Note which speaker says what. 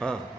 Speaker 1: 嗯。